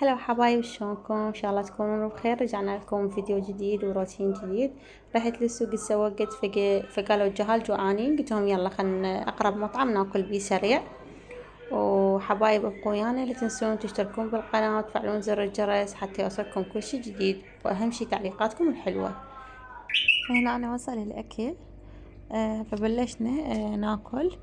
هلا حبايب، شلونكم؟ ان شاء الله تكونون بخير. رجعنا لكم فيديو جديد وروتين جديد. رحت للسوق السوقت فقالوا الجهال جوعانين، قلت لهم يلا خلنا اقرب مطعم ناكل بيه سريع. وحبايب ابقوا ويانا، لا تنسون تشتركون بالقناة وتفعلون زر الجرس حتى يوصلكم كل شي جديد، واهم شي تعليقاتكم الحلوة. هنا انا وصل الاكل. فبلشنا ناكل.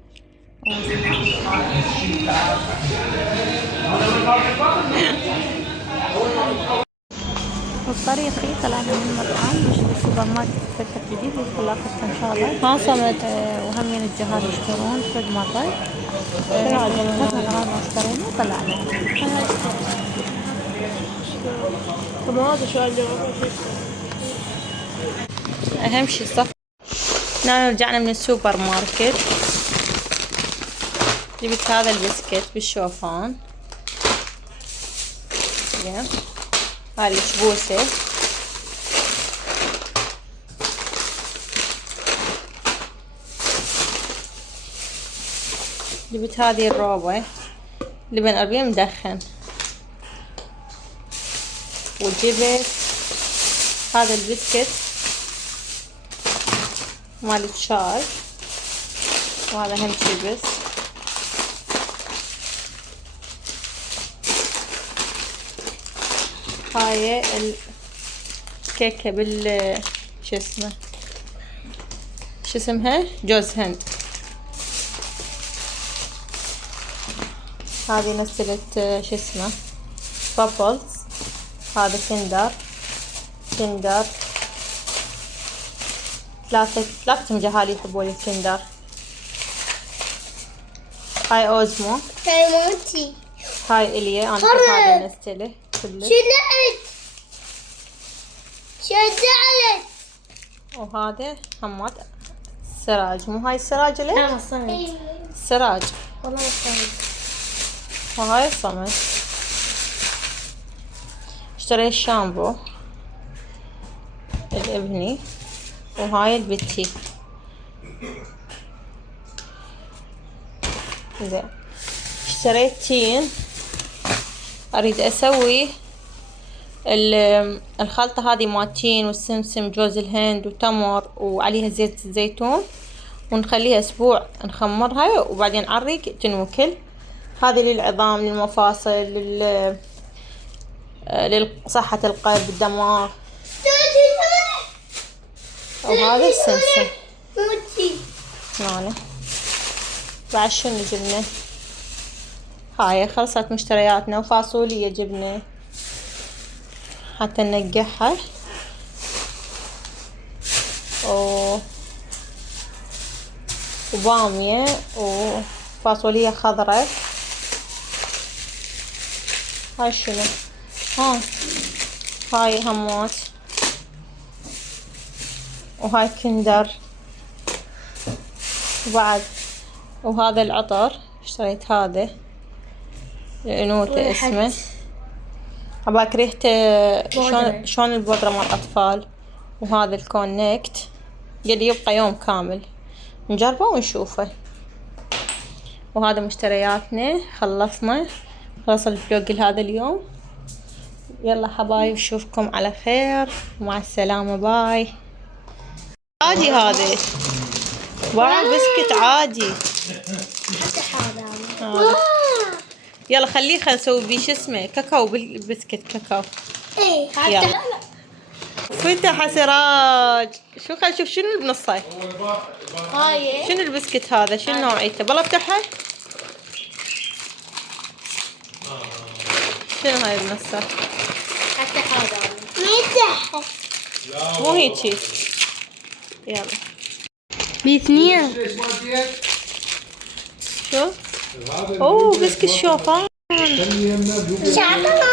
والطريقي طلعنا من المطعم مش بالسوبر ماركت فتح جديد يدخل اخذته ان شاء الله. ها صمد. وهمين الجهال يشترون فد مرة. اخذنا غراضنا واشترينا وطلعنا. طب هذا شو الجواب؟ اهم شي الصف. هنا رجعنا من السوبر ماركت. جبت هذا البسكت بالشوفان. زين. هاي الشبوسة. جبت هذه الروبة لبن أربية مدخن. وجبت هذا البسكت مال الشاي، وهذا هم شيبس. هاي الكيكة بال شو اسمها جوز هند. هذه نزلت شو اسمه بابلز. هذا كندر ثلاثة جهالي يحبون الكندر. هاي اوزمو. هاي موتي. هاي اليا انا هذا نزله كله. شجعت. وهذا حماد سراج. مو هاي السراج اللي؟ لا صمد. سراج والله صمد. وهاي صمد. اشتريت شامبو الابني، وهاي البتي. زين. اشتريت تين، اريد اسوي الخلطة هذه مال تين والسمسم جوز الهند وتمر وعليها زيت الزيتون، ونخليها اسبوع نخمرها وبعدين نعرق تنوكل. هذه للعظام، للمفاصل، لصحة القلب، الدماغ. وهذا السمسم ماله. بعد شنو جبنا؟ هاي خلصت مشترياتنا. وفاصوليا جبنا حتى ننقعها. وبامية وفاصوليا خضراء. هاي شنو؟ هاي همات. وهاي كندر. وهذا العطر اشتريت هذا الانوثة اسمه. عباك ريحته شلون البودرة مال الاطفال. وهذا الكونكت قد يبقى يوم كامل، نجربه ونشوفه. وهذا مشترياتنا. خلص الفلوق لهذا اليوم. يلا حبايب، نشوفكم على خير ومع السلامة. باي. عادي هذا باع بسكت عادي. حتى هذا يلا خليه نسوي بيه شو اسمه كاكاو بالبسكت كاكاو. ايه يلا فتح سراج. خل نشوف شنو اللي بنصه. هاي شنو البسكت هذا؟ شنو نوعيته؟ بالله افتحها. شنو هاي بنصه؟ حتى هذا ميتها مو هيجي. يلا باثنين. شو؟ اوه بسكت شوفان. شيطان.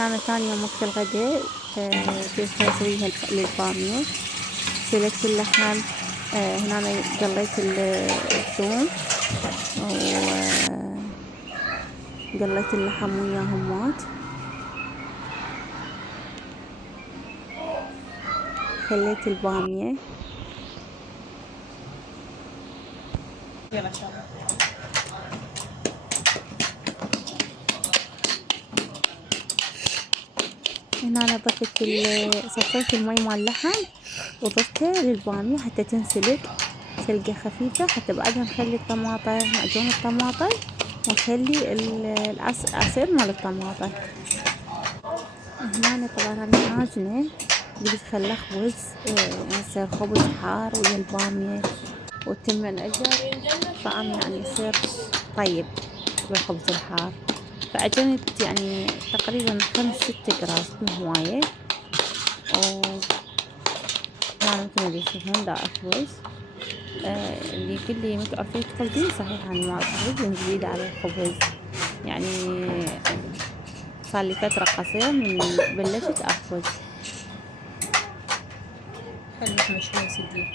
هنا ثاني يوم وقت الغداء كيف اسويها للبامية. سلقت اللحم، هنا قليت الثوم وقليت اللحم وياهم مات. خليت البامية هنا. أنا صفيت المي مال اللحم وضفته للبامية حتى تنسلق سلقة خفيفة، حتى بعدها نخلي الطماطة معجون الطماطة ونخلي العصير مال الطماطة. هنا طبعا أنا عاجنة قلت خلى خبز، يصير خبز حار ويا البامية والتمن أجر، طعم يعني يصير طيب بالخبز الحار. فعجنت يعني تقريبا 5-6 قراص مو هواية. هنا مثل ما تشوفون دا خبز. اللي يقول لي متى تعرفين تخبزين، صحيح أنا ما أخبز من جديد على الخبز، يعني صار لي فترة قصيرة من بلشت أخبز. خليكم شوي سدي.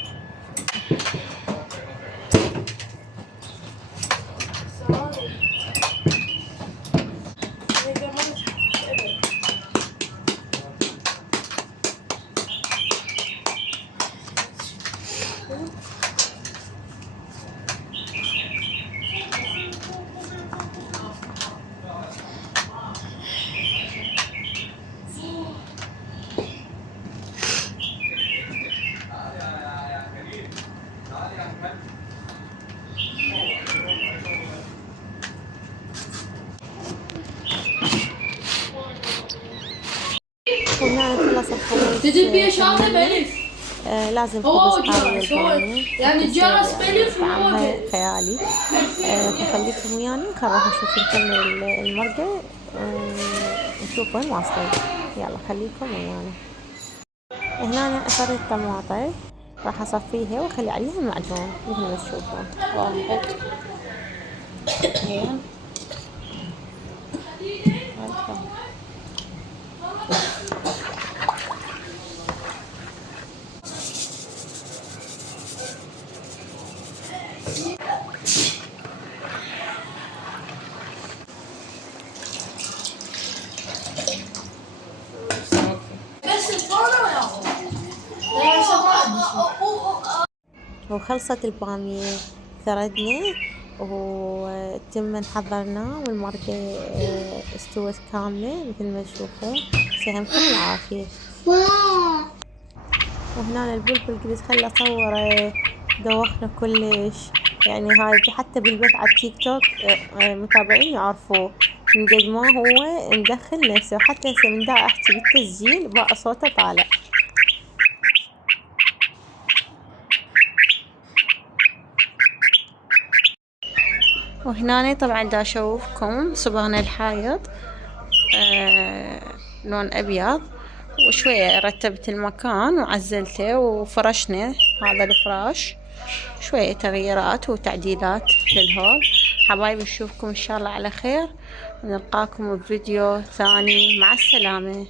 هنا خلص الخبز. لازم خبز حار يعني الجرس بلف طعمها خيالي. فخليكم وياني نروح نشوف نكمل المرقة ونشوف وين واصلين. يلا خليكم وياني. هنا أنا أفرد طماطة راح أصفيها وأخلي عليها المعجون مثل ما تشوفون. 1 2 وخلصت البامية ثردنا وتم حضرناه والمرقة استوت كاملة مثل ما تشوفون. سيهمكم العافية. وهنا البلبل قلت خلي اصوره دوخنا كلش، يعني هاي حتى بالبث على التيك توك متابعين يعرفوه من قد ما هو مدخل نفسه، حتى هسه من دا احكي بالتسجيل بقى صوته طالع. وهنا طبعا دا اشوفكم صبغنا الحائط لون ابيض، وشوية رتبت المكان وعزلته وفرشنا هذا الفراش، شوية تغييرات وتعديلات للهول. حبايبي نشوفكم ان شاء الله على خير، ونلقاكم بفيديو ثاني. مع السلامة.